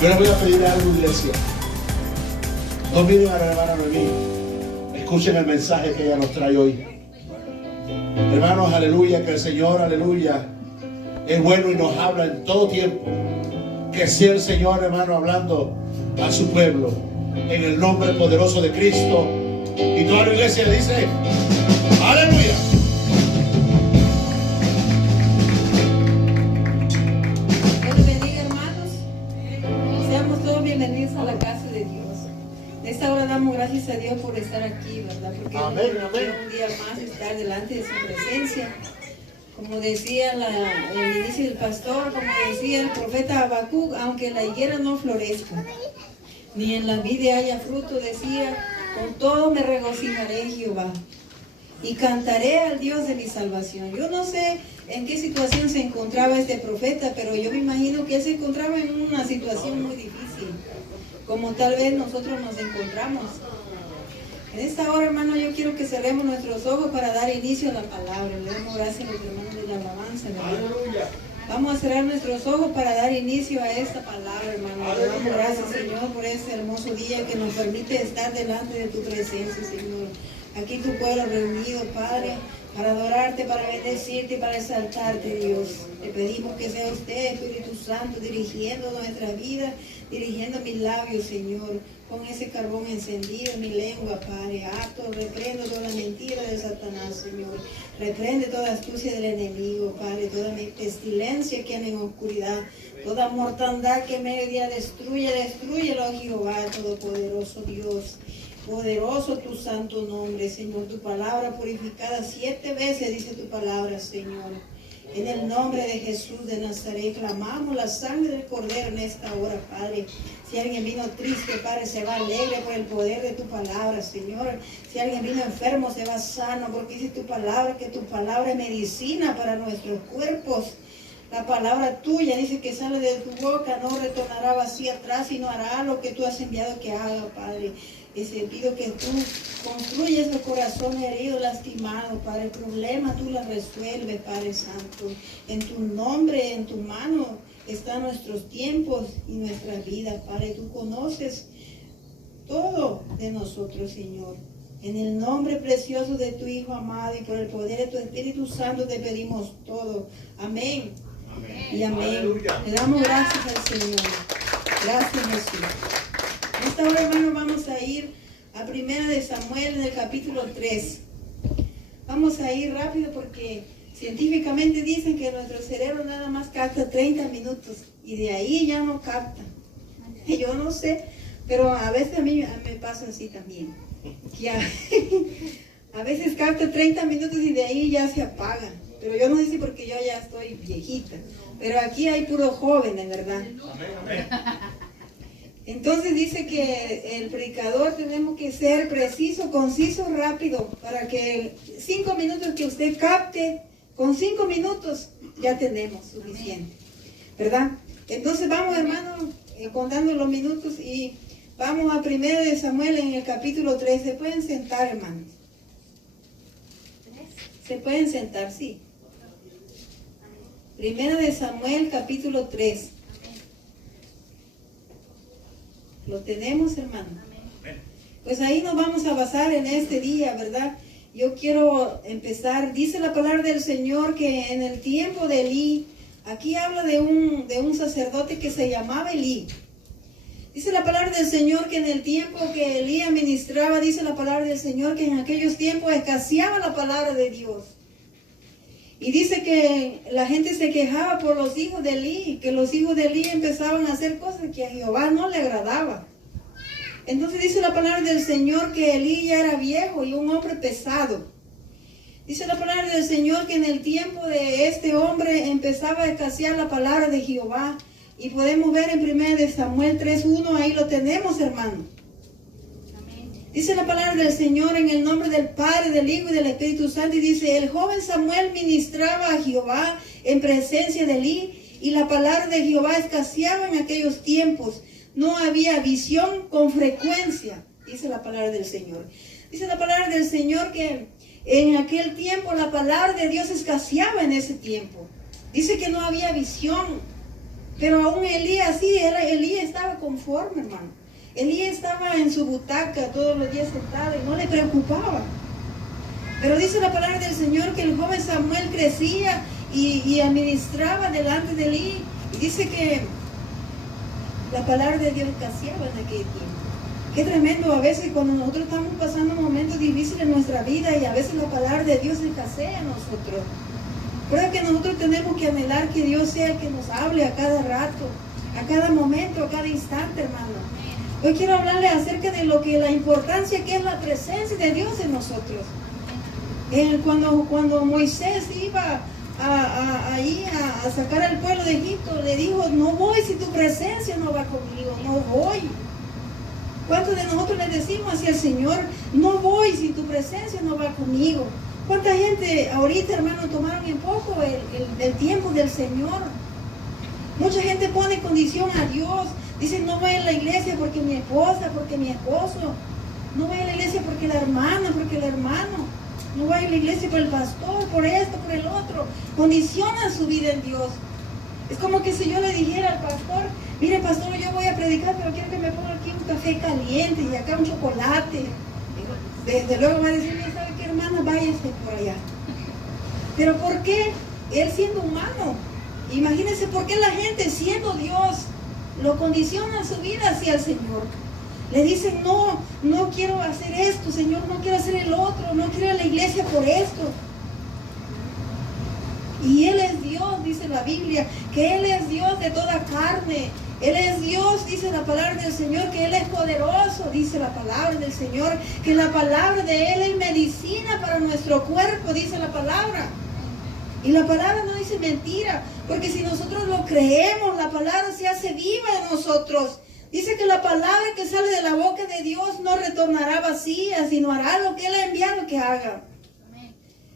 Yo les voy a pedir algo, iglesia. No miren a la hermana Noemí. Escuchen el mensaje que ella nos trae hoy. Hermanos, aleluya, que el Señor, aleluya, es bueno y nos habla en todo tiempo. Que sea el Señor, hermano, hablando a su pueblo en el nombre poderoso de Cristo. Y toda la iglesia dice, aleluya. Dios bendiga, hermanos. Seamos todos bienvenidos a la casa de Dios. De esta hora damos gracias a Dios por estar aquí, ¿verdad? Porque Amén, nos permitió un día más estar delante de su presencia. Como decía el inicio del pastor, como decía el profeta Habacuc, aunque la higuera no florezca, ni en la vid haya fruto, decía, con todo me regocijaré en Jehová y cantaré al Dios de mi salvación. Yo no sé en qué situación se encontraba este profeta, pero yo me imagino que él se encontraba en una situación muy difícil, como tal vez nosotros nos encontramos. En esta hora, hermano, yo quiero que cerremos nuestros ojos para dar inicio a la palabra. Le damos gracias a los hermanos de la alabanza, ¿verdad? Vamos a cerrar nuestros ojos para dar inicio a esta palabra, hermano. Le damos gracias, Señor, por este hermoso día que nos permite estar delante de tu presencia, Señor. Aquí tu pueblo reunido, Padre, para adorarte, para bendecirte y para exaltarte, Dios. Te pedimos que sea usted, Espíritu Santo, dirigiendo nuestra vida, dirigiendo mis labios, Señor. Con ese carbón encendido en mi lengua, Padre. Acto, reprendo toda la mentira de Satanás, Señor. Reprende toda astucia del enemigo, Padre. Toda mi pestilencia que anda en oscuridad. Toda mortandad que media destruye, destrúyelo, Jehová, Todopoderoso Dios. Poderoso tu santo nombre, Señor. Tu palabra purificada 7 veces, dice tu palabra, Señor. En el nombre de Jesús de Nazaret, clamamos la sangre del Cordero en esta hora, Padre. Si alguien vino triste, Padre, se va alegre por el poder de tu palabra, Señor. Si alguien vino enfermo, se va sano, porque dice tu palabra, que tu palabra es medicina para nuestros cuerpos. La palabra tuya dice que sale de tu boca, no retornará vacía atrás, sino hará lo que tú has enviado que haga, Padre. Y te pido que tú construyes el corazón herido, lastimado, Padre. El problema tú lo resuelves, Padre Santo. En tu nombre, en tu mano están nuestros tiempos y nuestra vida, Padre. Tú conoces todo de nosotros, Señor. En el nombre precioso de tu Hijo amado y por el poder de tu Espíritu Santo te pedimos todo. Amén. Amén. Y amén. Aleluya. Le damos gracias al Señor. Gracias, Jesús. En esta hora, hermano, vamos a ir a 1 de Samuel en el capítulo 3. Vamos a ir rápido porque científicamente dicen que nuestro cerebro nada más capta 30 minutos y de ahí ya no capta. Yo no sé, pero a veces a mí me pasa así también. Que a veces capta 30 minutos y de ahí ya se apaga. Pero yo no sé si porque yo ya estoy viejita. Pero aquí hay puro jóvenes, ¿verdad? Amén, amén. Entonces dice que el predicador tenemos que ser preciso, conciso, rápido, para que 5 minutos que usted capte, con 5 minutos ya tenemos suficiente, ¿verdad? Entonces vamos, hermano, contando los minutos y vamos a 1 de Samuel en el capítulo 3. ¿Se pueden sentar, hermanos? ¿Se pueden sentar? Sí. 1 de Samuel, capítulo 3. ¿Lo tenemos, hermano? Pues ahí nos vamos a basar en este día, ¿verdad? Yo quiero empezar. Dice la palabra del Señor que en el tiempo de Elí, aquí habla de un sacerdote que se llamaba Elí. Dice la palabra del Señor que en el tiempo que Elí administraba, dice la palabra del Señor que en aquellos tiempos escaseaba la palabra de Dios. Y dice que la gente se quejaba por los hijos de Elí, que los hijos de Elí empezaban a hacer cosas que a Jehová no le agradaba. Entonces dice la palabra del Señor que Elí ya era viejo y un hombre pesado. Dice la palabra del Señor que en el tiempo de este hombre empezaba a escasear la palabra de Jehová. Y podemos ver en 1 de Samuel 3:1, ahí lo tenemos, hermano. Dice la palabra del Señor en el nombre del Padre, del Hijo y del Espíritu Santo. Y dice, el joven Samuel ministraba a Jehová en presencia de Elí. Y la palabra de Jehová escaseaba en aquellos tiempos. No había visión con frecuencia. Dice la palabra del Señor. Dice la palabra del Señor que en aquel tiempo la palabra de Dios escaseaba en ese tiempo. Dice que no había visión. Pero aún Elí así, Elí estaba conforme, hermano. Elí estaba en su butaca todos los días sentado y no le preocupaba. Pero dice la palabra del Señor que el joven Samuel crecía y administraba delante de Elí. Y dice que la palabra de Dios escaseaba en aquel tiempo. Qué tremendo a veces cuando nosotros estamos pasando momentos difíciles en nuestra vida y a veces la palabra de Dios escasea en nosotros. Creo que nosotros tenemos que anhelar que Dios sea el que nos hable a cada rato, a cada momento, a cada instante, hermano. Hoy quiero hablarle acerca de la importancia que es la presencia de Dios en nosotros. Cuando Moisés iba a sacar al pueblo de Egipto, le dijo, no voy si tu presencia no va conmigo, no voy. ¿Cuántos de nosotros le decimos hacia el Señor, no voy si tu presencia no va conmigo? ¿Cuánta gente ahorita, hermano, tomaron en poco el tiempo del Señor? Mucha gente pone condición a Dios. Dicen, no voy a la iglesia porque mi esposa, porque mi esposo. No voy a la iglesia porque la hermana, porque el hermano. No voy a la iglesia por el pastor, por esto, por el otro. Condicionan su vida en Dios. Es como que si yo le dijera al pastor, mire pastor, yo voy a predicar, pero quiero que me ponga aquí un café caliente y acá un chocolate. Desde luego va a decir, ¿sabe qué, hermana? Váyase por allá. Pero ¿por qué? Él siendo humano. Imagínense por qué la gente siendo Dios lo condiciona su vida hacia el Señor. Le dicen, no quiero hacer esto, Señor, no quiero hacer el otro, no quiero ir a la iglesia por esto. Y Él es Dios, dice la Biblia, que Él es Dios de toda carne. Él es Dios, dice la palabra del Señor, que Él es poderoso, dice la palabra del Señor, que la palabra de Él es medicina para nuestro cuerpo, dice la palabra. Y la palabra no dice mentira, porque si nosotros lo creemos, la palabra se hace viva en nosotros. Dice que la palabra que sale de la boca de Dios no retornará vacía, sino hará lo que Él ha enviado que haga.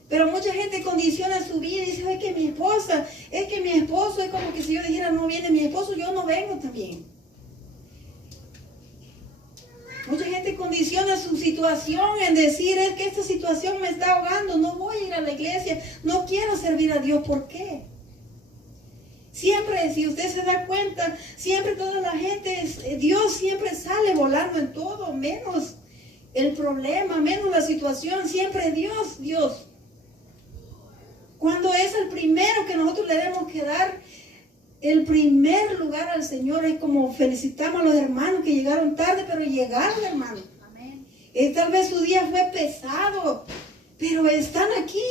Pero mucha gente condiciona su vida y dice, es que mi esposa, es que mi esposo, es como que si yo dijera, no viene mi esposo, yo no vengo también. Mucha gente condiciona su situación en decir, es que esta situación me está ahogando, no voy a ir a la iglesia, no quiero servir a Dios. ¿Por qué? Siempre, si usted se da cuenta, siempre toda la gente, Dios siempre sale volando en todo, menos el problema, menos la situación, siempre Dios, Dios. Cuando es el primero que nosotros le debemos que dar el primer lugar al Señor, es como felicitamos a los hermanos que llegaron tarde, pero llegaron, hermano. Amén. Tal vez su día fue pesado, pero están aquí,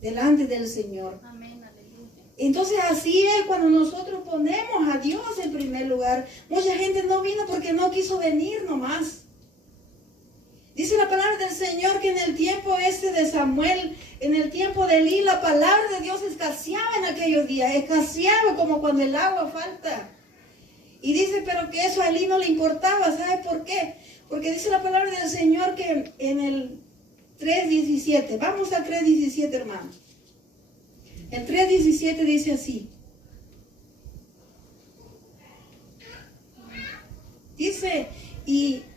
delante del Señor. Amén. Aleluya. Entonces así es cuando nosotros ponemos a Dios en primer lugar. Mucha gente no vino porque no quiso venir nomás. Dice la palabra del Señor que en el tiempo de Samuel, en el tiempo de Elí, la palabra de Dios escaseaba en aquellos días, escaseaba como cuando el agua falta. Y dice, pero que eso a Elí no le importaba, ¿sabe por qué? Porque dice la palabra del Señor que en el 3:17, vamos al 3:17, hermano. El 3:17 dice así.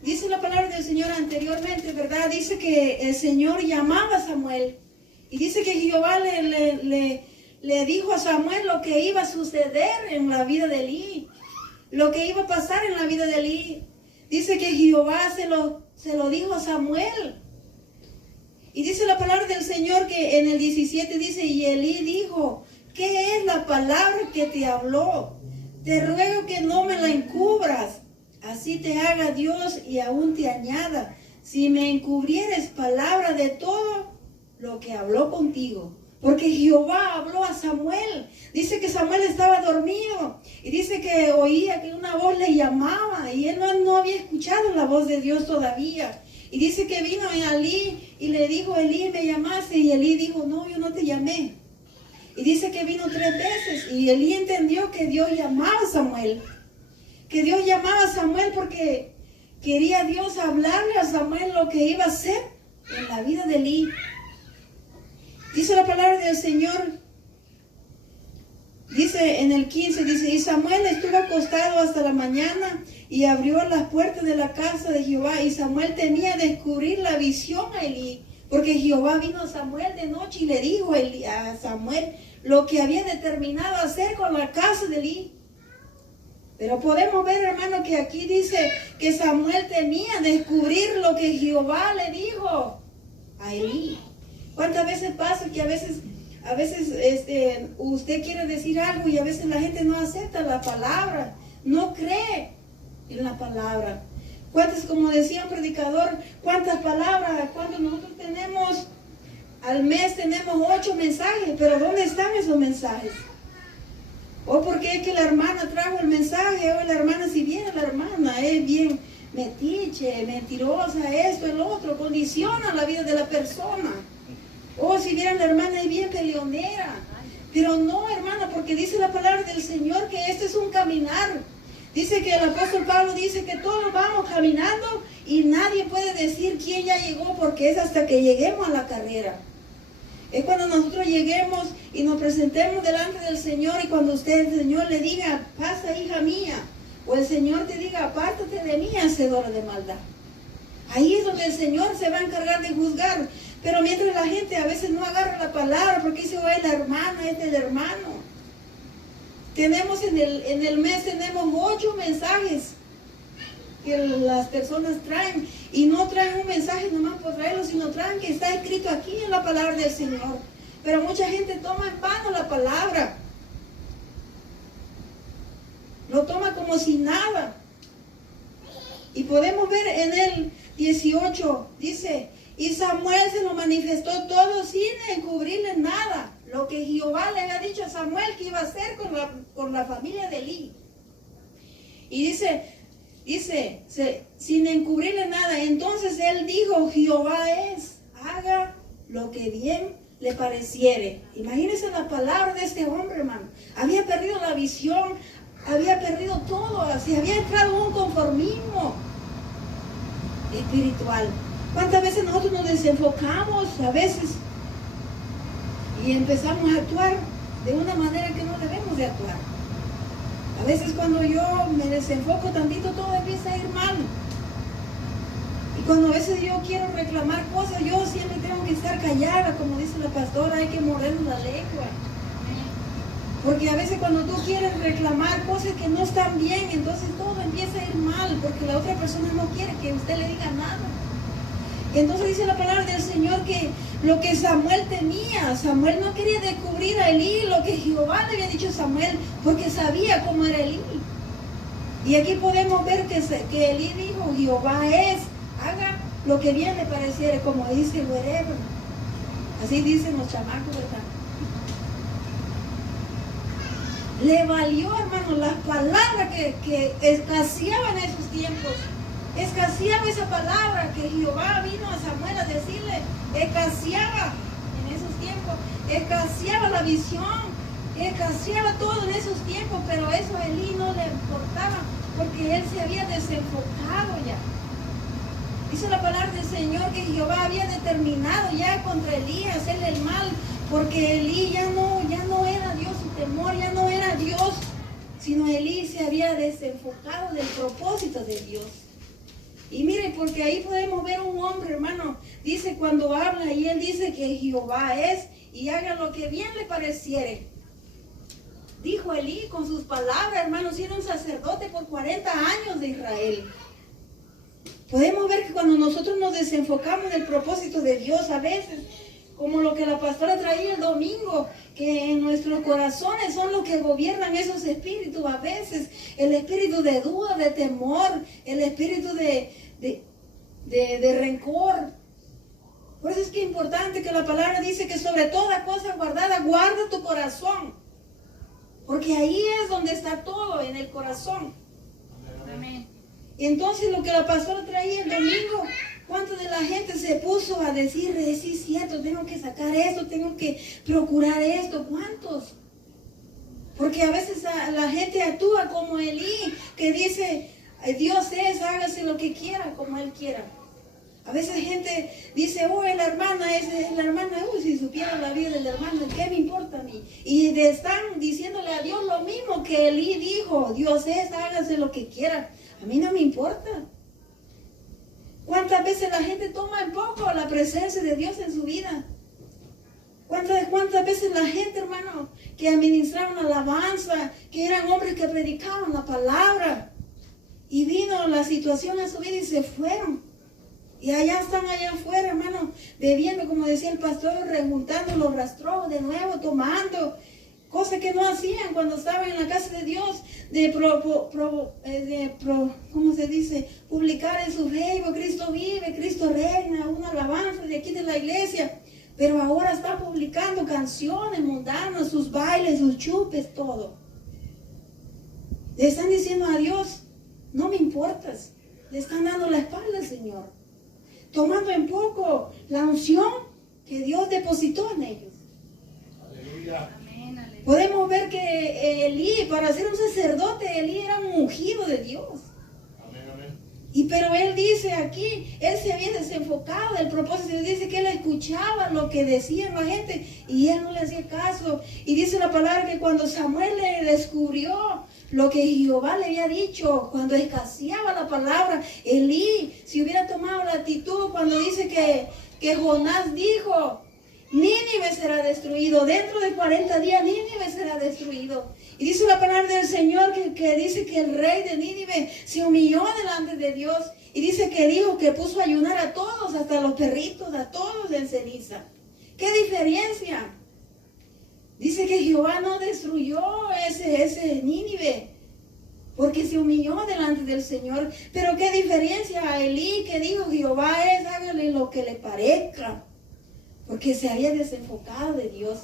Dice la palabra del Señor anteriormente, ¿verdad? Dice que el Señor llamaba a Samuel. Y dice que Jehová le dijo a Samuel lo que iba a suceder en la vida de Elí. Lo que iba a pasar en la vida de Elí. Dice que Jehová se lo dijo a Samuel. Y dice la palabra del Señor que en el 17 dice, y Elí dijo, ¿qué es la palabra que te habló? Te ruego que no me la encubras. Así te haga Dios y aún te añada, si me encubrieres palabra de todo lo que habló contigo. Porque Jehová habló a Samuel. Dice que Samuel estaba dormido. Y dice que oía que una voz le llamaba. Y él no había escuchado la voz de Dios todavía. Y dice que vino a Elí y le dijo, Elí, ¿me llamaste? Y Elí dijo, no, yo no te llamé. Y dice que vino 3 veces. Y Elí entendió que Dios llamaba a Samuel. Que Dios llamaba a Samuel porque quería Dios hablarle a Samuel lo que iba a hacer en la vida de Elí. Dice la palabra del Señor, dice en el 15, dice, y Samuel estuvo acostado hasta la mañana y abrió las puertas de la casa de Jehová, y Samuel temía descubrir la visión a Elí, porque Jehová vino a Samuel de noche y le dijo a Samuel lo que había determinado hacer con la casa de Elí. Pero podemos ver, hermano, que aquí dice que Samuel temía descubrir lo que Jehová le dijo a Elí. ¿Cuántas veces pasa que a veces usted quiere decir algo y a veces la gente no acepta la palabra, no cree en la palabra? ¿Cuántas, como decía un predicador, cuántas palabras, cuando nosotros tenemos, al mes tenemos 8 mensajes, pero ¿dónde están esos mensajes? O porque es que la hermana trajo el mensaje, o la hermana, si viene la hermana, es bien metiche, mentirosa, esto, el otro, condiciona la vida de la persona. O si viene la hermana, es bien peleonera. Pero no, hermana, porque dice la palabra del Señor que este es un caminar. Dice que el apóstol Pablo dice que todos vamos caminando y nadie puede decir quién ya llegó, porque es hasta que lleguemos a la carrera. Es cuando nosotros lleguemos y nos presentemos delante del Señor, y cuando usted, el Señor, le diga, pasa, hija mía, o el Señor te diga, apártate de mí, hacedora de maldad. Ahí es donde el Señor se va a encargar de juzgar. Pero mientras la gente a veces no agarra la palabra, porque dice, oh, es la hermana, es el hermano. Tenemos en el mes, tenemos 8 mensajes que las personas traen, y no traen un mensaje nomás por traerlo, sino traen que está escrito aquí en la palabra del Señor. Pero mucha gente toma en vano la palabra, lo toma como si nada. Y podemos ver en el 18, dice, y Samuel se lo manifestó todo sin encubrirle nada, lo que Jehová le había dicho a Samuel que iba a hacer con la familia de Elí. Y dice, sin encubrirle nada. Entonces él dijo, Jehová es, haga lo que bien le pareciere. Imagínense la palabra de este hombre, hermano. Había perdido la visión, había perdido todo, así había entrado en un conformismo espiritual. ¿Cuántas veces nosotros nos desenfocamos a veces y empezamos a actuar de una manera que no debemos de actuar? A veces cuando yo me desenfoco tantito, todo empieza a ir mal. Y cuando a veces yo quiero reclamar cosas, yo siempre tengo que estar callada, como dice la pastora, hay que mordernos la lengua. Porque a veces cuando tú quieres reclamar cosas que no están bien, entonces todo empieza a ir mal, porque la otra persona no quiere que usted le diga nada. Y entonces dice la palabra del Señor que lo que Samuel temía, Samuel no quería descubrir a Elí lo que Jehová le había dicho a Samuel, porque sabía cómo era Elí. Y aquí podemos ver que Elí dijo, Jehová es, haga lo que bien le pareciera, como dice el wherever. Así dicen los chamacos, ¿verdad? Le valió, hermano, las palabras que escaseaban en esos tiempos. Escaseaba esa palabra que Jehová vino a Samuel a decirle, escaseaba en esos tiempos, escaseaba la visión, escaseaba todo en esos tiempos, pero eso a Elí no le importaba, porque él se había desenfocado ya. Dice la palabra del Señor que Jehová había determinado ya contra Elí hacerle el mal, porque Elí ya no era Dios, su temor ya no era Dios, sino Elí se había desenfocado del propósito de Dios. Y mire, porque ahí podemos ver un hombre, hermano, dice cuando habla y él dice que Jehová es y haga lo que bien le pareciere. Dijo Elí con sus palabras, hermano, si era un sacerdote por 40 años de Israel. Podemos ver que cuando nosotros nos desenfocamos del propósito de Dios, a veces, como lo que la pastora traía el domingo, que en nuestros corazones son los que gobiernan esos espíritus, a veces el espíritu de duda, de temor, el espíritu de rencor. Por eso es que es importante que la palabra dice que sobre toda cosa guardada, guarda tu corazón, porque ahí es donde está todo, en el corazón. Amén. Y entonces lo que la pastora traía el domingo, ¿cuánto de la gente se puso a decir, sí, cierto, tengo que sacar esto, tengo que procurar esto? ¿Cuántos? Porque a veces la gente actúa como Elí, que dice, Dios es, hágase lo que quiera, como Él quiera. A veces gente dice, la hermana es la hermana, si supiera la vida de la hermana, ¿qué me importa a mí? Y están diciéndole a Dios lo mismo que Elí dijo, Dios es, hágase lo que quiera. A mí no me importa. ¿Cuántas veces la gente toma en poco la presencia de Dios en su vida? ¿Cuántas veces la gente, hermano, que administraban alabanza, que eran hombres que predicaban la palabra, y vino la situación a su vida y se fueron? Y allá están allá afuera, hermano, bebiendo, como decía el pastor, rejuntando los rastrojos de nuevo, tomando cosas que no hacían cuando estaban en la casa de Dios, ¿cómo se dice? Publicar en su Facebook, Cristo vive, Cristo reina, una alabanza de aquí de la iglesia. Pero ahora están publicando canciones mundanas, sus bailes, sus chupes, todo. Le están diciendo a Dios, no me importas. Le están dando la espalda al Señor, tomando en poco la unción que Dios depositó en ellos. Aleluya. Podemos ver que Elí, para ser un sacerdote, Elí era un ungido de Dios. Amén, amén. Pero él dice aquí, él se había desenfocado del propósito. Dice que él escuchaba lo que decían la gente y él no le hacía caso. Y dice la palabra que cuando Samuel le descubrió lo que Jehová le había dicho, cuando escaseaba la palabra, Elí, si hubiera tomado la actitud cuando dice que Jonás dijo, Nínive será destruido, dentro de 40 días Nínive será destruido. Y dice la palabra del Señor que dice que el rey de Nínive se humilló delante de Dios. Y dice que dijo que puso a ayunar a todos, hasta los perritos, a todos en ceniza. ¿Qué diferencia? Dice que Jehová no destruyó ese Nínive, porque se humilló delante del Señor. Pero qué diferencia a Elí, que dijo Jehová es, hágale lo que le parezca. Porque se había desenfocado de Dios.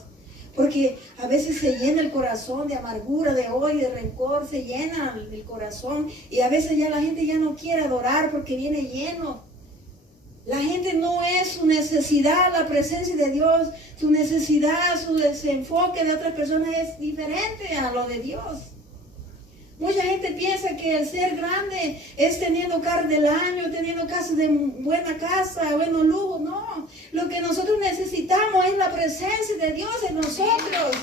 Porque a veces se llena el corazón de amargura, de odio, de rencor, se llena el corazón. Y a veces ya la gente ya no quiere adorar porque viene lleno. La gente no es su necesidad, la presencia de Dios, su necesidad, su desenfoque de otras personas es diferente a lo de Dios. Mucha gente piensa que el ser grande es teniendo carro del año, teniendo casa de buena casa, buenos lujos. No, lo que nosotros necesitamos es la presencia de Dios en nosotros.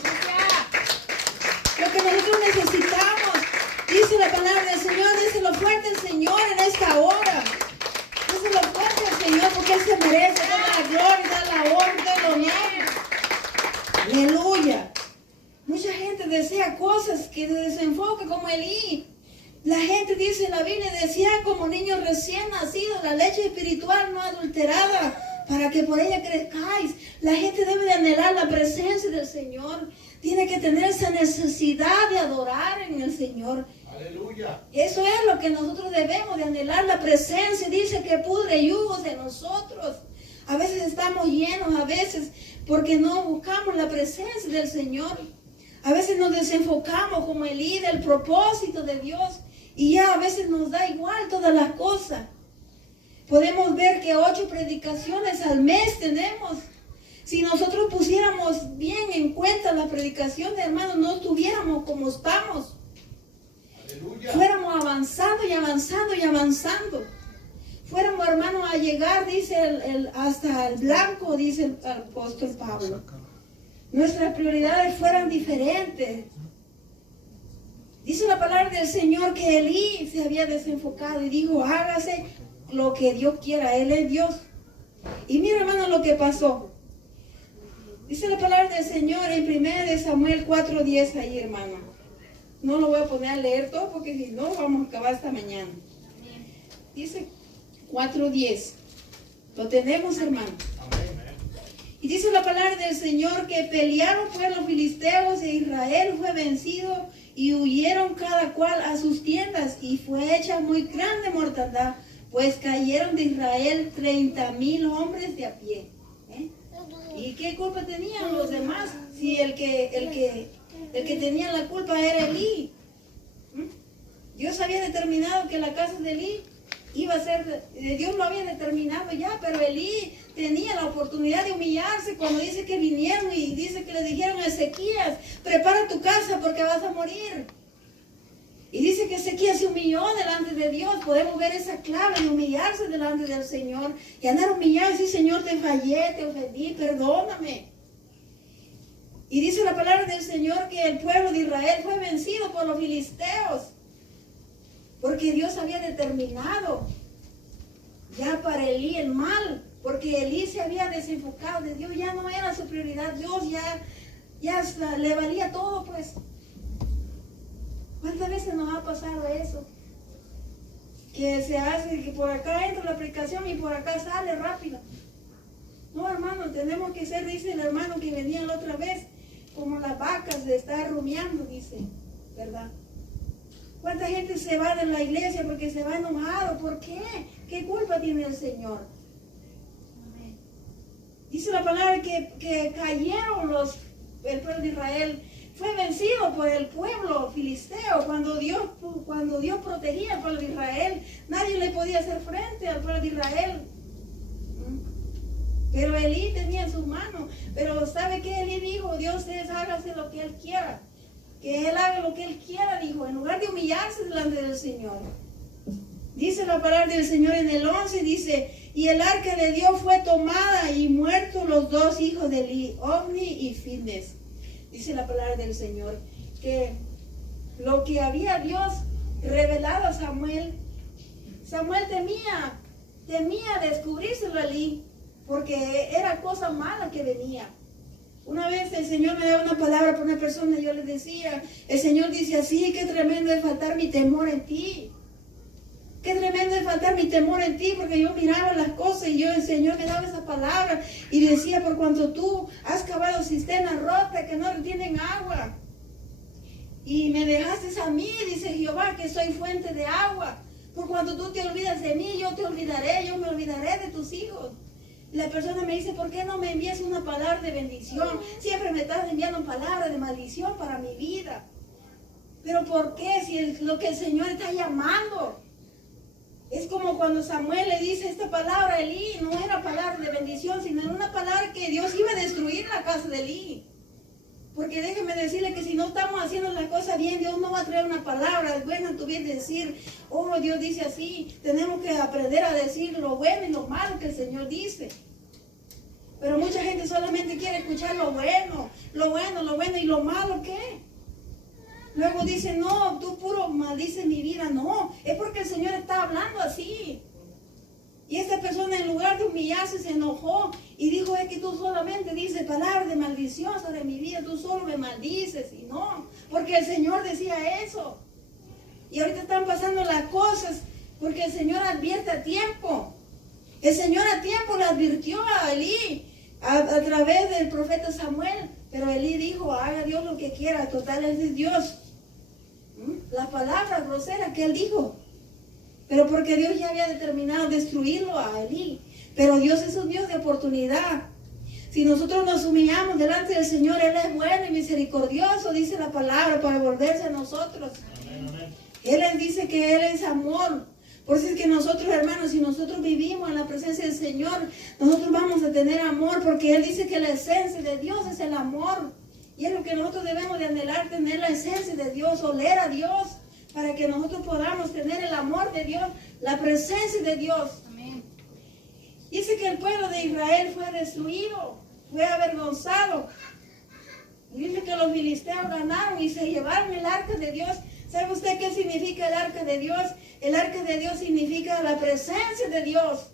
Lo que nosotros necesitamos, dice la palabra del Señor, dice lo fuerte el Señor en esta hora. Dice lo fuerte el Señor porque Él se merece toda la gloria, toda la honra, todo el honor. Aleluya. Mucha gente desea cosas que se desenfocan como Elí. La gente dice en la Biblia, desea como niños recién nacidos la leche espiritual no adulterada para que por ella crezcáis. La gente debe de anhelar la presencia del Señor. Tiene que tener esa necesidad de adorar en el Señor. Aleluya. Eso es lo que nosotros debemos de anhelar, la presencia. Dice que pudre yugos en nosotros. A veces estamos llenos, a veces porque no buscamos la presencia del Señor. A veces nos desenfocamos como Elí del propósito de Dios y ya a veces nos da igual todas las cosas. Podemos ver que 8 predicaciones al mes tenemos. Si nosotros pusiéramos bien en cuenta la predicación de hermanos, no estuviéramos como estamos. Aleluya. Fuéramos avanzando y avanzando y avanzando. Fuéramos, hermanos, a llegar, dice hasta el blanco, dice el apóstol Pablo. Nuestras prioridades fueran diferentes. Dice la palabra del Señor que Elí se había desenfocado y dijo, hágase lo que Dios quiera, Él es Dios. Y mira, hermano, lo que pasó. Dice la palabra del Señor en 1 Samuel 4:10 ahí, hermano. No lo voy a poner a leer todo porque si no vamos a acabar esta mañana. Dice 4:10. Lo tenemos, hermano. Y dice la palabra del Señor que pelearon pues los filisteos e Israel fue vencido y huyeron cada cual a sus tiendas y fue hecha muy grande mortandad, pues cayeron de Israel 30,000 hombres de a pie. ¿Y qué culpa tenían los demás? Si el que tenía la culpa era Elí. Dios había determinado que la casa de Elí iba a ser, Dios lo había determinado ya, pero Elí tenía la oportunidad de humillarse cuando dice que vinieron y dice que le dijeron a Ezequías, prepara tu casa porque vas a morir. Y dice que Ezequías se humilló delante de Dios. Podemos ver esa clave de humillarse delante del Señor y andar humillado y decir, Señor, te fallé, te ofendí, perdóname. Y dice la palabra del Señor que el pueblo de Israel fue vencido por los filisteos. Porque Dios había determinado ya para Elí el mal. Porque Elí se había desenfocado de Dios, ya no era su prioridad. Dios ya le valía todo, pues. ¿Cuántas veces nos ha pasado eso? Que se hace, que por acá entra la aplicación y por acá sale rápido. No, hermano, tenemos que ser, dice el hermano que venía la otra vez, como las vacas de estar rumiando, dice, ¿verdad? ¿Cuánta gente se va de la iglesia porque se va enojado? ¿Por qué? ¿Qué culpa tiene el Señor? Dice la palabra que cayeron el pueblo de Israel. Fue vencido por el pueblo filisteo cuando Dios protegía al pueblo de Israel. Nadie le podía hacer frente al pueblo de Israel. Pero Elí tenía en sus manos. Pero ¿sabe qué? Elí dijo, Dios hágase lo que Él quiera. Que Él haga lo que Él quiera, dijo, en lugar de humillarse delante del Señor. Dice la palabra del Señor en el 11, dice, y el arca de Dios fue tomada y muertos los dos hijos de Elí, Ofni y Finés. Dice la palabra del Señor, que lo que había Dios revelado a Samuel temía descubrírselo a Elí, porque era cosa mala que venía. Una vez el Señor me daba una palabra para una persona y yo le decía, el Señor dice así, qué tremendo es faltar mi temor en ti. Qué tremendo es faltar mi temor en ti, porque yo miraba las cosas y el Señor me daba esa palabra y decía, por cuanto tú has cavado cisternas rotas que no retienen agua y me dejaste a mí, dice Jehová, que soy fuente de agua, por cuanto tú te olvidas de mí, yo te olvidaré, yo me olvidaré de tus hijos. Y la persona me dice, ¿por qué no me envías una palabra de bendición? Siempre me estás enviando palabras de maldición para mi vida. ¿Pero por qué? Si es lo que el Señor está llamando. Es como cuando Samuel le dice esta palabra a Elí, no era palabra de bendición, sino era una palabra que Dios iba a destruir la casa de Elí. Porque déjeme decirle que si no estamos haciendo las cosas bien, Dios no va a traer una palabra. Es bueno también decir, oh, Dios dice así. Tenemos que aprender a decir lo bueno y lo malo que el Señor dice. Pero mucha gente solamente quiere escuchar lo bueno, y lo malo, ¿qué? Luego dice, no, tú puro maldices mi vida. No, es porque el Señor está hablando así. Y esta persona en lugar de humillarse se enojó y dijo, es que tú solamente dices palabras de maldición sobre mi vida, tú solo me maldices. Y no, porque el Señor decía eso. Y ahorita están pasando las cosas porque el Señor advierte a tiempo. El Señor a tiempo le advirtió a Elí a través del profeta Samuel. Pero Elí dijo, haga Dios lo que quiera, total es de Dios. La palabra grosera que él dijo. Pero porque Dios ya había determinado destruirlo a Elí. Pero Dios es un Dios de oportunidad. Si nosotros nos humillamos delante del Señor, Él es bueno y misericordioso, dice la palabra, para volverse a nosotros. Amén. Él dice que Él es amor. Por eso es que nosotros, hermanos, si nosotros vivimos en la presencia del Señor, nosotros vamos a tener amor, porque Él dice que la esencia de Dios es el amor. Y es lo que nosotros debemos de anhelar, tener la esencia de Dios, oler a Dios, para que nosotros podamos tener el amor de Dios, la presencia de Dios. Amén. Dice que el pueblo de Israel fue destruido, fue avergonzado. Dice que los filisteos ganaron y se llevaron el arca de Dios. ¿Sabe usted qué significa el arca de Dios? El arca de Dios significa la presencia de Dios.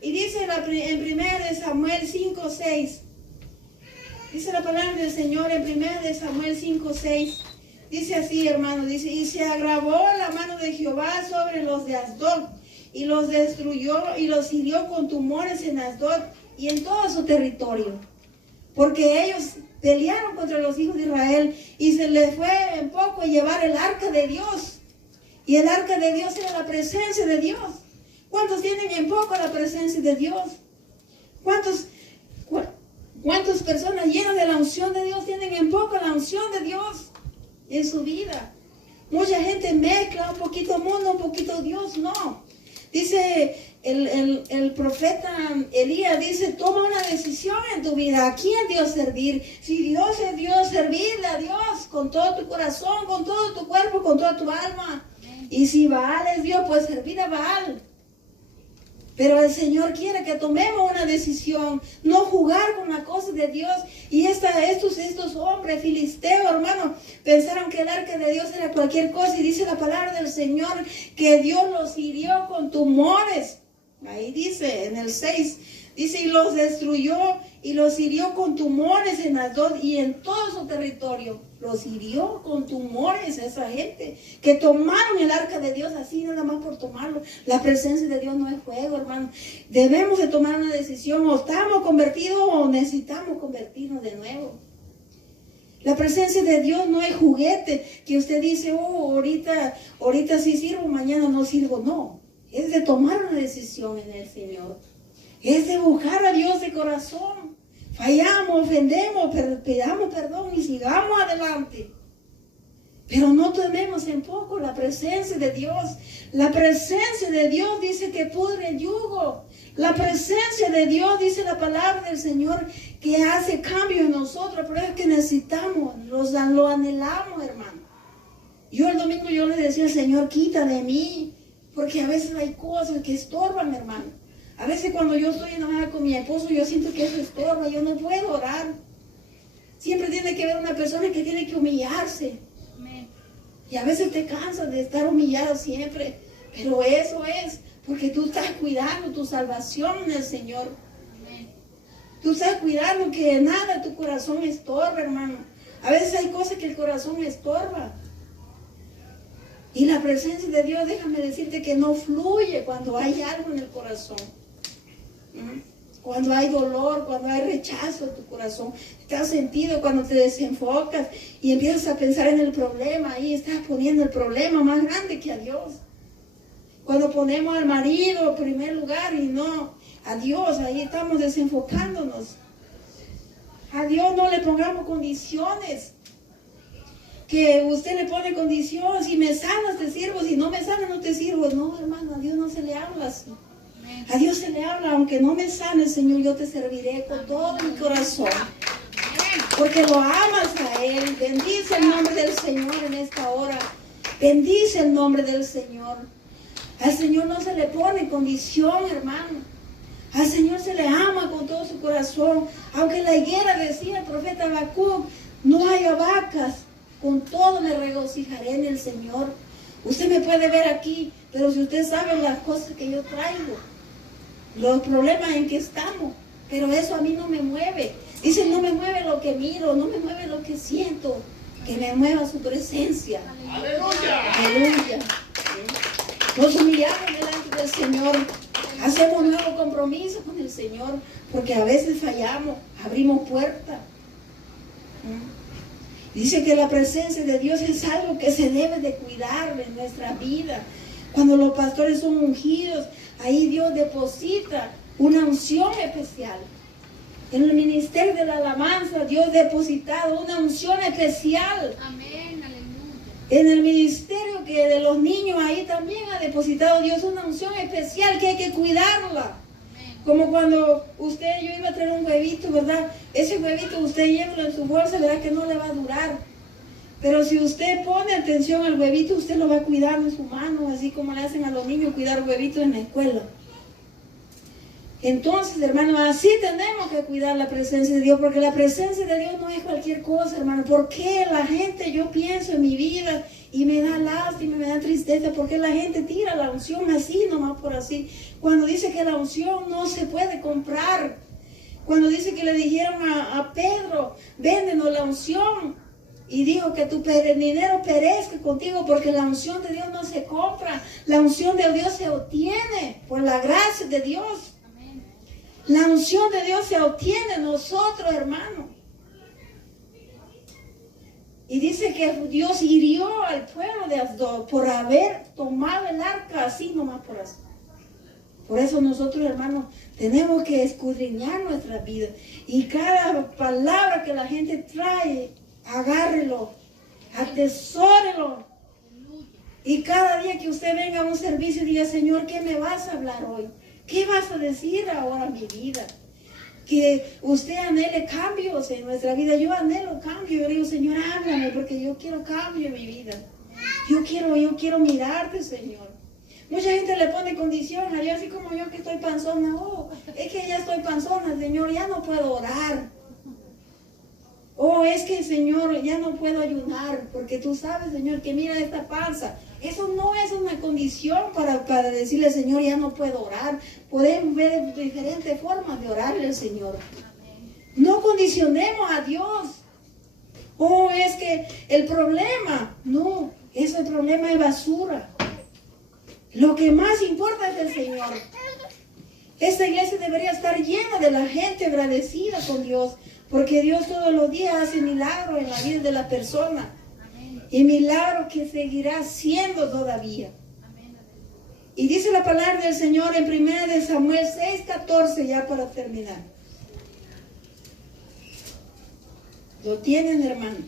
Y dice en 1 Samuel 5:6. Dice la palabra del Señor en 1 Samuel 5:6. Dice así, hermano, dice, y se agravó la mano de Jehová sobre los de Asdod, y los destruyó y los hirió con tumores en Asdod y en todo su territorio. Porque ellos pelearon contra los hijos de Israel y se les fue en poco llevar el arca de Dios. Y el arca de Dios era la presencia de Dios. ¿Cuántos tienen en poco la presencia de Dios? ¿Cuántas personas llenas de la unción de Dios tienen en poco la unción de Dios en su vida? Mucha gente mezcla un poquito mundo, un poquito Dios, no. Dice el profeta Elías, dice, toma una decisión en tu vida. ¿A quién Dios servir? Si Dios es Dios, servirle a Dios con todo tu corazón, con todo tu cuerpo, con toda tu alma. Y si Baal es Dios, pues servir a Baal. Pero el Señor quiere que tomemos una decisión, no jugar con la cosa de Dios. Y estos hombres filisteos, hermano, pensaron que el arca de Dios era cualquier cosa. Y dice la palabra del Señor que Dios los hirió con tumores. Ahí dice en el 6, Dice, y los destruyó y los hirió con tumores en las dos y en todo su territorio. Los hirió con tumores a esa gente que tomaron el arca de Dios así nada más por tomarlo. La presencia de Dios no es juego, hermano. Debemos de tomar una decisión. O estamos convertidos o necesitamos convertirnos de nuevo. La presencia de Dios no es juguete que usted dice, oh, ahorita sí sirvo, mañana no sirvo. No, es de tomar una decisión en el Señor. Es de buscar a Dios de corazón. Fallamos, ofendemos, pidamos perdón y sigamos adelante. Pero no tomemos en poco la presencia de Dios. La presencia de Dios dice que pudre el yugo. La presencia de Dios, dice la palabra del Señor, que hace cambio en nosotros. Pero es que necesitamos, lo anhelamos, hermano. Yo el domingo le decía al Señor, quita de mí, porque a veces hay cosas que estorban, hermano. A veces cuando yo estoy enojada con mi esposo, yo siento que eso estorba, yo no puedo orar. Siempre tiene que haber una persona que tiene que humillarse. Y a veces te cansas de estar humillado siempre, pero eso es porque tú estás cuidando tu salvación en el Señor. Tú estás cuidando que nada tu corazón estorba, hermano. A veces hay cosas que el corazón estorba. Y la presencia de Dios, déjame decirte que no fluye cuando hay algo en el corazón. Cuando hay dolor, cuando hay rechazo en tu corazón. Te has sentido cuando te desenfocas y empiezas a pensar en el problema. Ahí estás poniendo el problema más grande que a Dios. Cuando ponemos al marido en primer lugar y no a Dios, ahí estamos desenfocándonos. A Dios no le pongamos condiciones. Que usted le pone condición, si me sanas te sirvo, si no me sanas no te sirvo. No, hermano, a Dios no se le habla así. A Dios se le habla, aunque no me sanes, Señor, yo te serviré con todo mi corazón. Porque lo amas a Él. Bendice el nombre del Señor en esta hora. Bendice el nombre del Señor. Al Señor no se le pone condición, hermano. Al Señor se le ama con todo su corazón. Aunque la higuera, decía el profeta Habacuc, no haya vacas, con todo me regocijaré en el Señor. Usted me puede ver aquí, pero si usted sabe las cosas que yo traigo, los problemas en que estamos, pero eso a mí no me mueve. Dice, no me mueve lo que miro, no me mueve lo que siento, que me mueva su presencia. Aleluya. Aleluya. Nos humillamos delante del Señor, hacemos un nuevo compromiso con el Señor, porque a veces fallamos, abrimos puertas. Dice que la presencia de Dios es algo que se debe de cuidar en nuestra vida. Cuando los pastores son ungidos, ahí Dios deposita una unción especial. En el ministerio de la alabanza, Dios ha depositado una unción especial. Amén, aleluya. En el ministerio que de los niños, ahí también ha depositado Dios una unción especial que hay que cuidarla. Como cuando yo iba a traer un huevito, ¿verdad? Ese huevito usted llévelo en su bolsa, ¿verdad? Que no le va a durar. Pero si usted pone atención al huevito, usted lo va a cuidar en su mano, así como le hacen a los niños cuidar huevitos en la escuela. Entonces, hermano, así tenemos que cuidar la presencia de Dios, porque la presencia de Dios no es cualquier cosa, hermano. ¿Por qué la gente, yo pienso en mi vida y me da lástima, me da tristeza? ¿Por qué la gente tira la unción así, nomás por así? Cuando dice que la unción no se puede comprar. Cuando dice que le dijeron a Pedro, véndenos la unción. Y dijo que tu dinero perezca contigo, porque la unción de Dios no se compra. La unción de Dios se obtiene por la gracia de Dios. La unción de Dios se obtiene en nosotros, hermano. Y dice que Dios hirió al pueblo de Asdod por haber tomado el arca así nomás por así. Por eso nosotros, hermanos, tenemos que escudriñar nuestra vida. Y cada palabra que la gente trae, agárrelo, atesórelo. Y cada día que usted venga a un servicio, diga, Señor, ¿qué me vas a hablar hoy? ¿Qué vas a decir ahora en mi vida? Que usted anhele cambios en nuestra vida. Yo anhelo cambio. Yo digo, Señor, háblame, porque yo quiero cambio en mi vida. Yo quiero mirarte, Señor. Mucha gente le pone condición a Dios, así como yo que estoy panzona. Oh, es que ya estoy panzona, Señor, ya no puedo orar. Oh, es que Señor, ya no puedo ayunar, porque tú sabes, Señor, que mira esta panza. Eso no es una condición para decirle, Señor, ya no puedo orar. Podemos ver diferentes formas de orarle al Señor. No condicionemos a Dios. Oh, es que el problema, no, ese problema es basura. Lo que más importa es el Señor. Esta iglesia debería estar llena de la gente agradecida con Dios, porque Dios todos los días hace milagros en la vida de la persona. Y milagro que seguirá siendo todavía. Y dice la palabra del Señor en 1 Samuel 6:14, ya para terminar. ¿Lo tienen, hermano?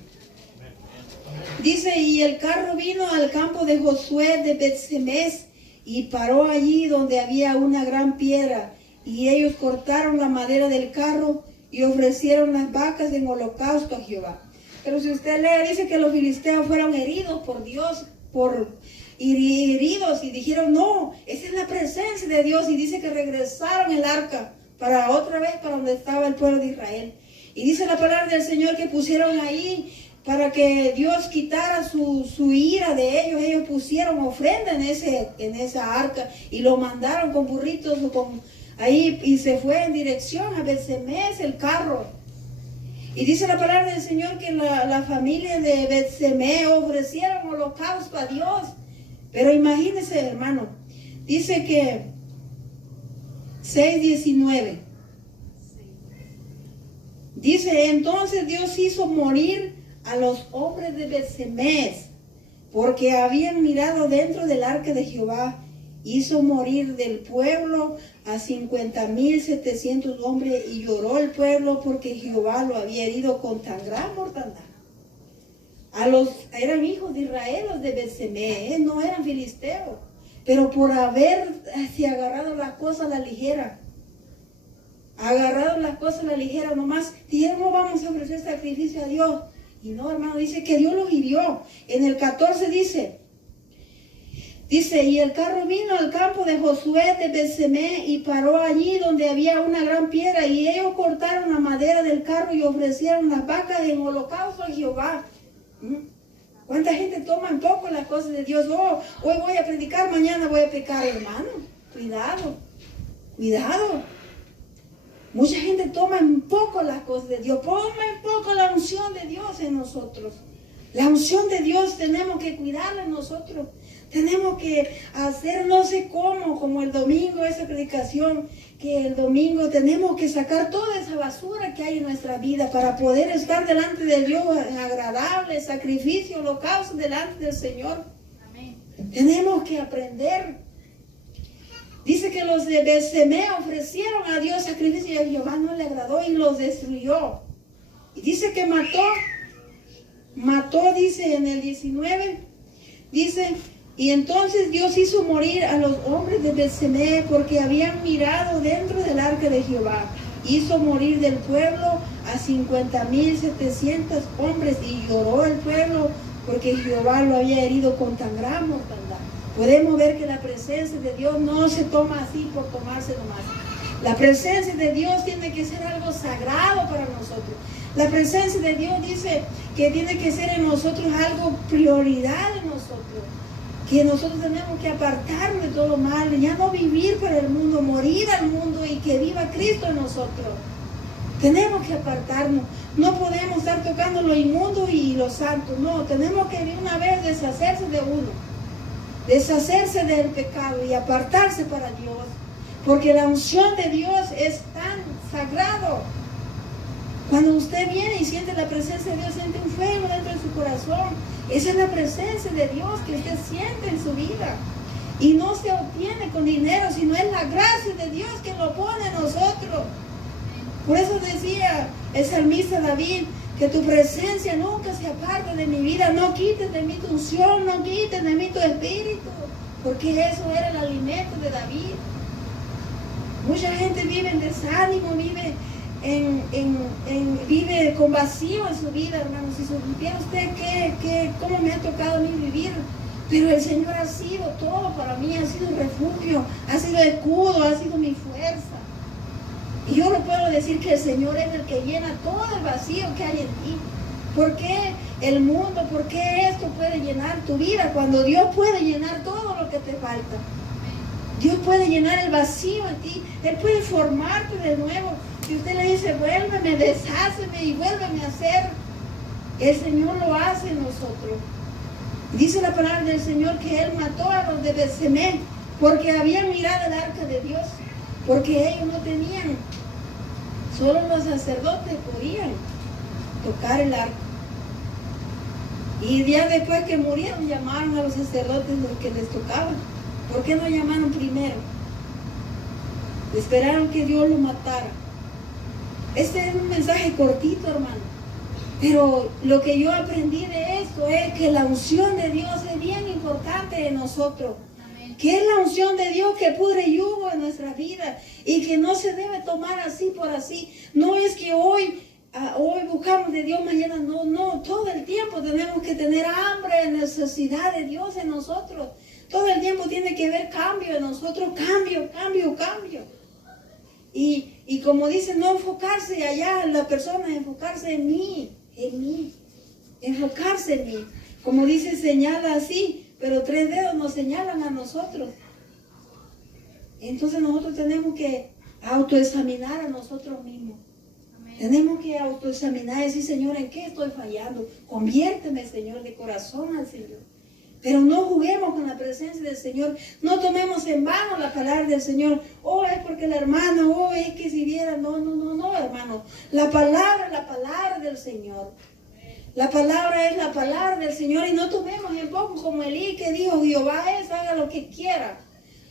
Dice, y el carro vino al campo de Josué de Bet-Semes y paró allí donde había una gran piedra. Y ellos cortaron la madera del carro y ofrecieron las vacas en holocausto a Jehová. Pero si usted lee, dice que los filisteos fueron heridos por Dios, heridos, y dijeron, no, esa es la presencia de Dios. Y dice que regresaron el arca para otra vez para donde estaba el pueblo de Israel. Y dice la palabra del Señor que pusieron ahí para que Dios quitara su ira de ellos. Ellos pusieron ofrenda en esa arca y lo mandaron con burritos ahí, y se fue en dirección a Bet-Semes el carro. Y dice la palabra del Señor que la familia de Bet-Semes ofrecieron holocausto a Dios. Pero imagínense, hermano, dice que 6:19. Dice, entonces Dios hizo morir a los hombres de Bet-Semes, porque habían mirado dentro del arca de Jehová. Hizo morir del pueblo a 50,700 hombres, y lloró el pueblo porque Jehová lo había herido con tan gran mortandad. Eran hijos de Israel los de Bet-Semes, no eran filisteos, pero por haberse agarrado las cosas a la ligera, nomás dijeron, no vamos a ofrecer sacrificio a Dios. Y no, hermano, dice que Dios los hirió. En el 14 dice, y el carro vino al campo de Josué de Bet-Semes y paró allí donde había una gran piedra, y ellos cortaron la madera del carro y ofrecieron las vacas en holocausto a Jehová. ¿Cuánta gente toma en poco las cosas de Dios? Oh, hoy voy a predicar, mañana voy a pecar, hermano. Cuidado. Mucha gente toma en poco las cosas de Dios, toma en poco la unción de Dios en nosotros. La unción de Dios tenemos que cuidarla en nosotros. Tenemos que hacer no sé cómo, como el domingo, esa predicación, que el domingo tenemos que sacar toda esa basura que hay en nuestra vida para poder estar delante de Dios en agradable sacrificio, holocausto delante del Señor. Amén. Tenemos que aprender. Dice que los de Bet-Semes ofrecieron a Dios sacrificio y a Jehová no le agradó y los destruyó. Y dice que mató, dice en el 19, dice, y entonces Dios hizo morir a los hombres de Bet-Semes porque habían mirado dentro del arca de Jehová. Hizo morir del pueblo a 50,700 hombres, y lloró el pueblo porque Jehová lo había herido con tan gran mortandad. Podemos ver que la presencia de Dios no se toma así por tomarse nomás. La presencia de Dios tiene que ser algo sagrado para nosotros. La presencia de Dios dice que tiene que ser en nosotros algo prioridad en nosotros. Que nosotros tenemos que apartarnos de todo lo malo, ya no vivir para el mundo, morir al mundo y que viva Cristo en nosotros. Tenemos que apartarnos. No podemos estar tocando lo inmundo y lo santo. No, tenemos que de una vez deshacerse de uno. Deshacerse del pecado y apartarse para Dios. Porque la unción de Dios es tan sagrado. Cuando usted viene y siente la presencia de Dios, siente un fuego dentro de su corazón. Esa es la presencia de Dios que usted siente en su vida. Y no se obtiene con dinero, sino es la gracia de Dios que lo pone en nosotros. Por eso decía el salmista David, que tu presencia nunca se aparte de mi vida. No quites de mí tu unción, no quites de mí tu espíritu. Porque eso era el alimento de David. Mucha gente vive en desánimo, vive vive con vacío en su vida, hermano. Si supiera usted cómo me ha tocado a mí vivir, pero el Señor ha sido todo para mí, ha sido refugio, ha sido escudo, ha sido mi fuerza. Y yo lo puedo decir que el Señor es el que llena todo el vacío que hay en ti. ¿Por qué el mundo, por qué esto puede llenar tu vida cuando Dios puede llenar todo lo que te falta? Dios puede llenar el vacío en ti. Él puede formarte de nuevo. Si usted le dice, vuélveme, desháceme y vuélveme a hacer, el Señor lo hace en nosotros. Dice la palabra del Señor que Él mató a los de Bet-Semé porque habían mirado el arca de Dios, porque ellos no tenían, solo los sacerdotes podían tocar el arca. Y ya después que murieron llamaron a los sacerdotes los que les tocaban. ¿Por qué no llamaron primero? Esperaron que Dios lo matara. Este es un mensaje cortito, hermano. Pero lo que yo aprendí de esto es que la unción de Dios es bien importante en nosotros. Amén. Que es la unción de Dios que pudre yugo en nuestra vida y que no se debe tomar así por así. No es que hoy buscamos de Dios, mañana no. Todo el tiempo tenemos que tener hambre, necesidad de Dios en nosotros. Todo el tiempo tiene que haber cambio en nosotros, cambio. Y como dice, no enfocarse allá en la persona, enfocarse en mí, enfocarse en mí. Como dice, señala así, pero 3 dedos nos señalan a nosotros. Entonces nosotros tenemos que autoexaminar a nosotros mismos. Amén. Tenemos que autoexaminar y decir, Señor, ¿en qué estoy fallando? Conviérteme, Señor, de corazón al Señor. Pero no juguemos con la presencia del Señor. No tomemos en vano la palabra del Señor. Oh, es porque la hermana, oh, es que si viera. No, hermano. La palabra es la palabra del Señor. La palabra es la palabra del Señor. Y no tomemos en poco como Elí que dijo, Jehová es, haga lo que quiera.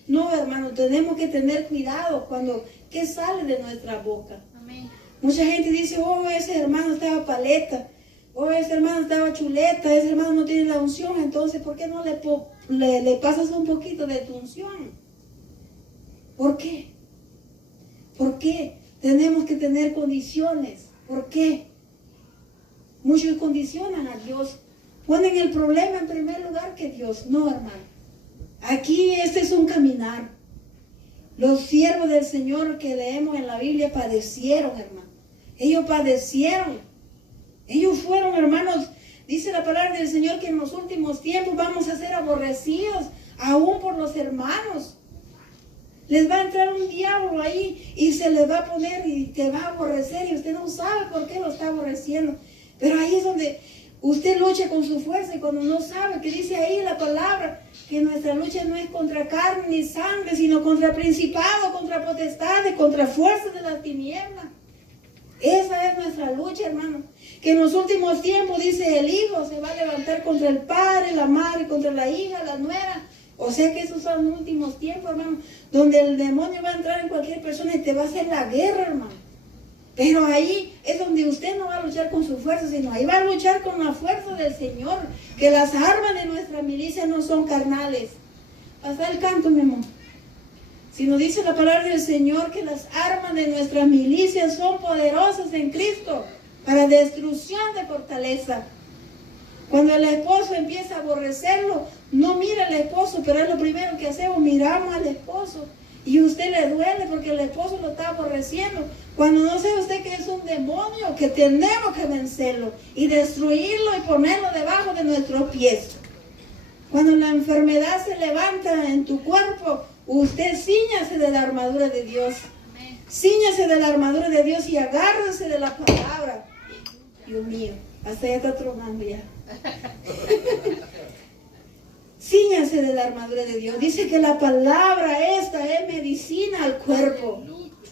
No, hermano, tenemos que tener cuidado cuando, ¿qué sale de nuestra boca? Amén. Mucha gente dice, oh, ese hermano estaba paleta. Oh, ese hermano estaba chuleta, ese hermano no tiene la unción, entonces ¿por qué no le pasas un poquito de tu unción? ¿Por qué? ¿Por qué? Tenemos que tener condiciones. ¿Por qué? Muchos condicionan a Dios. Ponen el problema en primer lugar que Dios. No, hermano. Aquí este es un caminar. Los siervos del Señor que leemos en la Biblia padecieron, hermano. Ellos padecieron. Ellos fueron, hermanos, dice la palabra del Señor que en los últimos tiempos vamos a ser aborrecidos, aún por los hermanos. Les va a entrar un diablo ahí y se les va a poner y te va a aborrecer y usted no sabe por qué lo está aborreciendo. Pero ahí es donde usted lucha con su fuerza y cuando no sabe, que dice ahí la palabra, que nuestra lucha no es contra carne ni sangre, sino contra principados, contra potestades, contra fuerzas de las tinieblas. Esa es nuestra lucha, hermano. Que en los últimos tiempos, dice, el hijo se va a levantar contra el padre, la madre, contra la hija, la nuera. O sea que esos son los últimos tiempos, hermano, donde el demonio va a entrar en cualquier persona y te va a hacer la guerra, hermano. Pero ahí es donde usted no va a luchar con su fuerza, sino ahí va a luchar con la fuerza del Señor. Que las armas de nuestra milicia no son carnales. Hasta el canto, mi amor. Si nos dice la palabra del Señor que las armas de nuestra milicia son poderosas en Cristo para destrucción de fortaleza. Cuando el esposo empieza a aborrecerlo, no mira al esposo, pero es lo primero que hacemos, miramos al esposo. Y a usted le duele porque el esposo lo está aborreciendo. Cuando no sabe usted que es un demonio, que tenemos que vencerlo y destruirlo y ponerlo debajo de nuestros pies. Cuando la enfermedad se levanta en tu cuerpo, usted cíñase de la armadura de Dios. Cíñase de la armadura de Dios y agárrese de la palabra. Dios mío, hasta ya está tronando ya. Cíñase de la armadura de Dios. Dice que la palabra esta es medicina al cuerpo.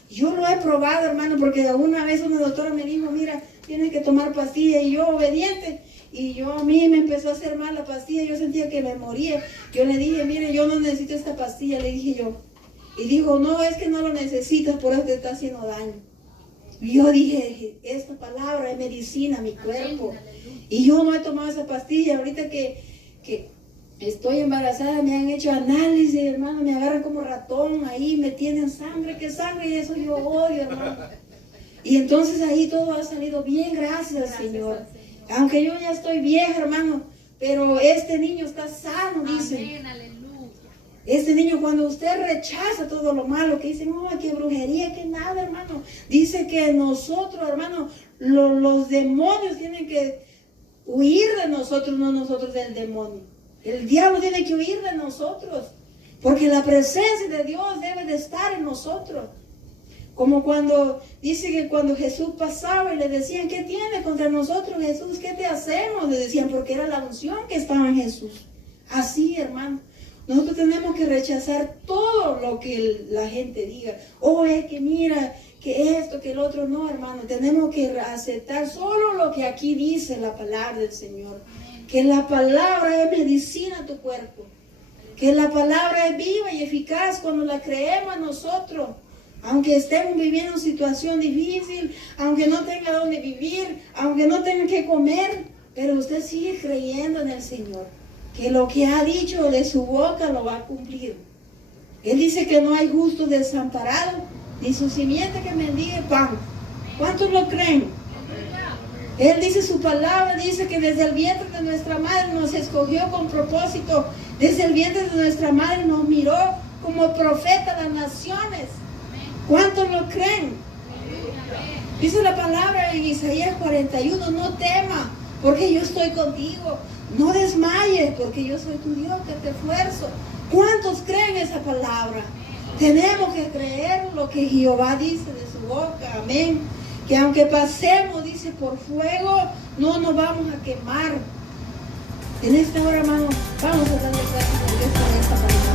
Yo lo he probado, hermano, porque una vez una doctora me dijo, mira, tienes que tomar pastilla, y yo obediente. Y a mí me empezó a hacer mal la pastilla, yo sentía que me moría. Yo le dije, mire, yo no necesito esta pastilla, le dije yo. Y dijo, no, es que no lo necesitas, por eso te está haciendo daño. Y yo dije, esta palabra es medicina a mi cuerpo. Y yo no he tomado esa pastilla. Ahorita que estoy embarazada, me han hecho análisis, hermano, me agarran como ratón ahí, me tienen sangre, ¿qué sangre? Y eso yo odio, hermano. Y entonces ahí todo ha salido bien, gracias al Señor. Aunque yo ya estoy vieja, hermano, pero este niño está sano, dice. Amén, aleluya. Este niño, cuando usted rechaza todo lo malo, que dicen, oh, qué brujería, que nada, hermano. Dice que nosotros, hermano, los demonios tienen que huir de nosotros, no nosotros del demonio. El diablo tiene que huir de nosotros, porque la presencia de Dios debe de estar en nosotros. Como cuando dice que cuando Jesús pasaba y le decían, ¿qué tiene contra nosotros, Jesús? ¿Qué te hacemos? Le decían, porque era la unción que estaba en Jesús. Así, hermano. Nosotros tenemos que rechazar todo lo que la gente diga. Oh, es que mira, que esto, que el otro. No, hermano. Tenemos que aceptar solo lo que aquí dice la palabra del Señor. Que la palabra es medicina a tu cuerpo. Que la palabra es viva y eficaz cuando la creemos nosotros. Aunque estemos viviendo una situación difícil, aunque no tenga dónde vivir, aunque no tenga que comer, pero usted sigue creyendo en el Señor. Que lo que ha dicho de su boca lo va a cumplir. Él dice que no hay justo desamparado, ni su simiente que mendigue pan. ¿Cuántos lo creen? Él dice, su palabra dice que desde el vientre de nuestra madre nos escogió con propósito. Desde el vientre de nuestra madre nos miró como profeta a las naciones. ¿Cuántos lo creen? Dice la palabra en Isaías 41, no temas, porque yo estoy contigo. No desmayes, porque yo soy tu Dios que te esfuerzo. ¿Cuántos creen esa palabra? Tenemos que creer lo que Jehová dice de su boca. Amén. Que aunque pasemos, dice, por fuego, no nos vamos a quemar. En esta hora, hermano, vamos a darle gracias a Dios por esta palabra.